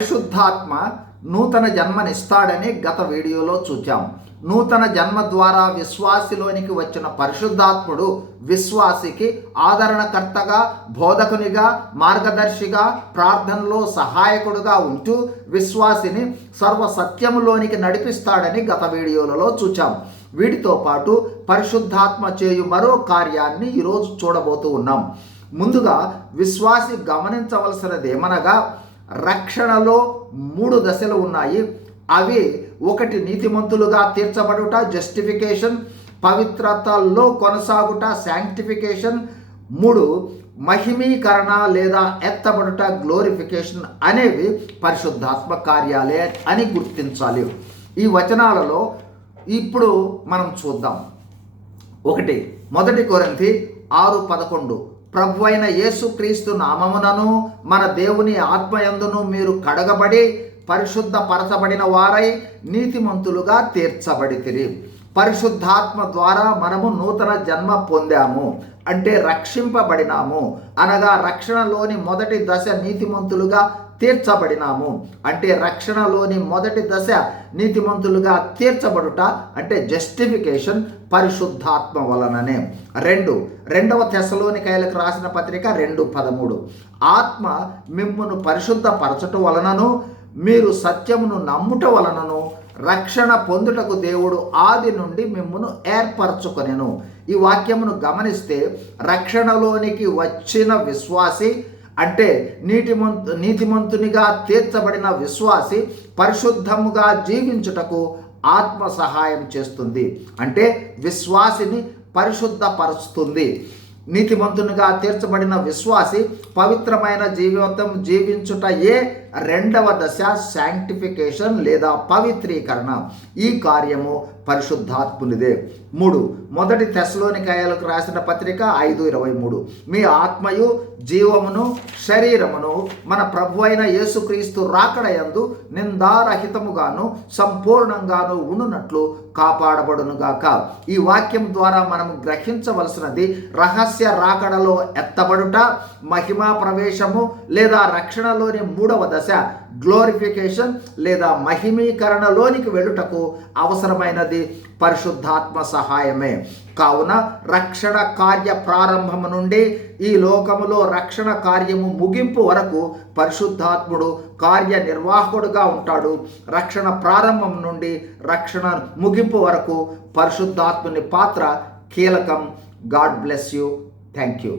పరిశుద్ధాత్మ నూతన జన్మనిస్తాడని గత వీడియోలో చూచాం. నూతన జన్మ ద్వారా విశ్వాసిలోనికి వచ్చిన పరిశుద్ధాత్ముడు విశ్వాసికి ఆదరణకర్తగా బోధకునిగా మార్గదర్శిగా ప్రార్థనలో సహాయకుడుగా ఉంటూ విశ్వాసిని సర్వ సత్యములోనికి నడిపిస్తాడని గత వీడియోలలో చూచాం. వీటితో పాటు పరిశుద్ధాత్మ చేయు మరో కార్యాన్ని ఈరోజు చూడబోతూ ఉన్నాం. ముందుగా విశ్వాసి గమనించవలసినది ఏమనగా రక్షణలో మూడు దశలు ఉన్నాయి. అవి ఒకటి నీతిమంతులుగా తీర్చబడుట జస్టిఫికేషన్ పవిత్రతలో కొనసాగుట శాంక్టిఫికేషన్ మూడు మహిమీకరణ లేదా ఎత్తబడుట గ్లోరిఫికేషన్ అనేవి పరిశుద్ధాత్మ కార్యాలే అని గుర్తించాలి. ఈ వచనాలలో ఇప్పుడు మనం చూద్దాం. ఒకటి మొదటి కొరంతి ఆరు పదకొండు. ప్రభు అయిన యేసుక్రీస్తు నామమునను మన దేవుని ఆత్మయందును మీరు కడగబడి పరిశుద్ధ పరచబడిన వారై నీతిమంతులుగా తీర్చబడితిరి. పరిశుద్ధాత్మ ద్వారా మనము నూతన జన్మ పొందాము అంటే రక్షింపబడినాము. అనగా రక్షణలోని మొదటి దశ నీతిమంతులుగా తీర్చబడినాము. అంటే రక్షణలోని మొదటి దశ నీతిమంతులుగా తీర్చబడుట అంటే జస్టిఫికేషన్ పరిశుద్ధాత్మ వలననే. రెండు రెండవ తెశలోనికాయలకు రాసిన పత్రిక రెండు పదమూడు. ఆత్మ మిమ్మును పరిశుద్ధపరచట వలనను మీరు సత్యమును నమ్ముట వలనను రక్షణ పొందుటకు దేవుడు ఆది నుండి మిమ్మను ఏర్పరచుకొనెను. ఈ వాక్యమును గమనిస్తే రక్షణలోనికి వచ్చిన విశ్వాసి అంటే నీటిమంతు నీతిమంతునిగా తీర్చబడిన విశ్వాసి పరిశుద్ధముగా జీవించుటకు ఆత్మ సహాయం చేస్తుంది. అంటే విశ్వాసిని పరిశుద్ధపరుస్తుంది. నీతిమంతునిగా తీర్చబడిన విశ్వాసి పవిత్రమైన జీవితం జీవించుట ఏ రెండవ దశ శాంక్టిఫికేషన్ లేదా పవిత్రీకరణ. ఈ కార్యము పరిశుద్ధాత్మునిదే. మూడు మొదటి తెశలోనికాయలకు రాసిన పత్రిక ఐదు ఇరవై మూడు. మీ ఆత్మయు జీవమును శరీరమును మన ప్రభు అయిన యేసుక్రీస్తు రాకడయందు నిందారహితముగాను సంపూర్ణంగాను ఉండునట్లు కాపాడబడునుగాక. ఈ వాక్యం ద్వారా మనం గ్రహించవలసినది రహస్య రాకడలో ఎత్తబడుట మహిమా ప్రవేశము లేదా రక్షణలోని మూడవ దశ గ్లోరిఫికేషన్ లేదా మహిమీకరణలోనికి వెళ్ళుటకు అవసరమైనది. పరిశుద్ధాత్మ సహాయమే. కావున రక్షణ కార్య ప్రారంభము నుండి ఈ లోకములో రక్షణ కార్యము ముగింపు వరకు పరిశుద్ధాత్ముడు కార్యనిర్వాహకుడుగా ఉంటాడు. రక్షణ ప్రారంభం నుండి రక్షణ ముగింపు వరకు పరిశుద్ధాత్ముని పాత్ర కీలకం. God bless you. Thank you